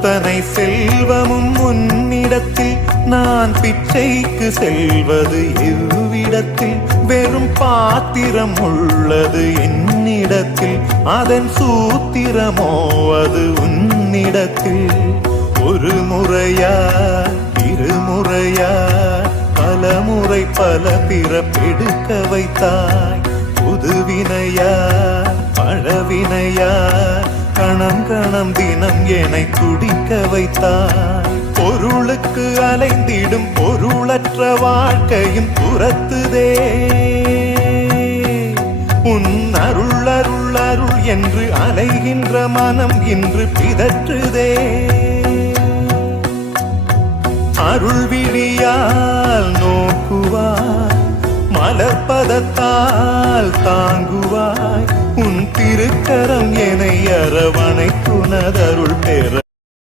அத்தனை செல்வமும் உன்னிடத்தில் நான் பிச்சைக்கு செல்வது எவ்விடத்தில் வெறும் பாத்திரம் உள்ளது என்னிடத்தில் அதன் சூத்திரமோ அது உன்னிடத்தில் ஒரு முறையா இருமுறையா பல முறை பல பிறப்பெடுக்க வைத்தாய் புதுவினையா பழவினையா கணம் கணம் தினம் என்னை துடிக்க வைத்தாய் பொருளுக்கு அலைந்திடும் பொருளற்ற வாழ்க்கையும் துரத்துதே உன் அருள் அருள் அருள் என்று அலைகின்ற மனம் இன்று பிதற்றுதே அருள் விழியால் நோக்குவாய் மலர்பதத்தால் தாங்குவாய் உன் திருக்கரம் என்னை அரவணைத்துனதருள் பெற